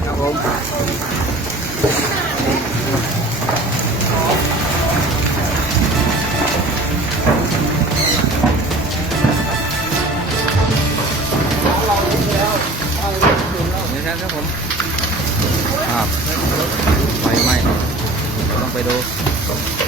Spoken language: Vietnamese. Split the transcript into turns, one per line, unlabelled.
bạn nào không?
ครับไปไม่ต้องไปดู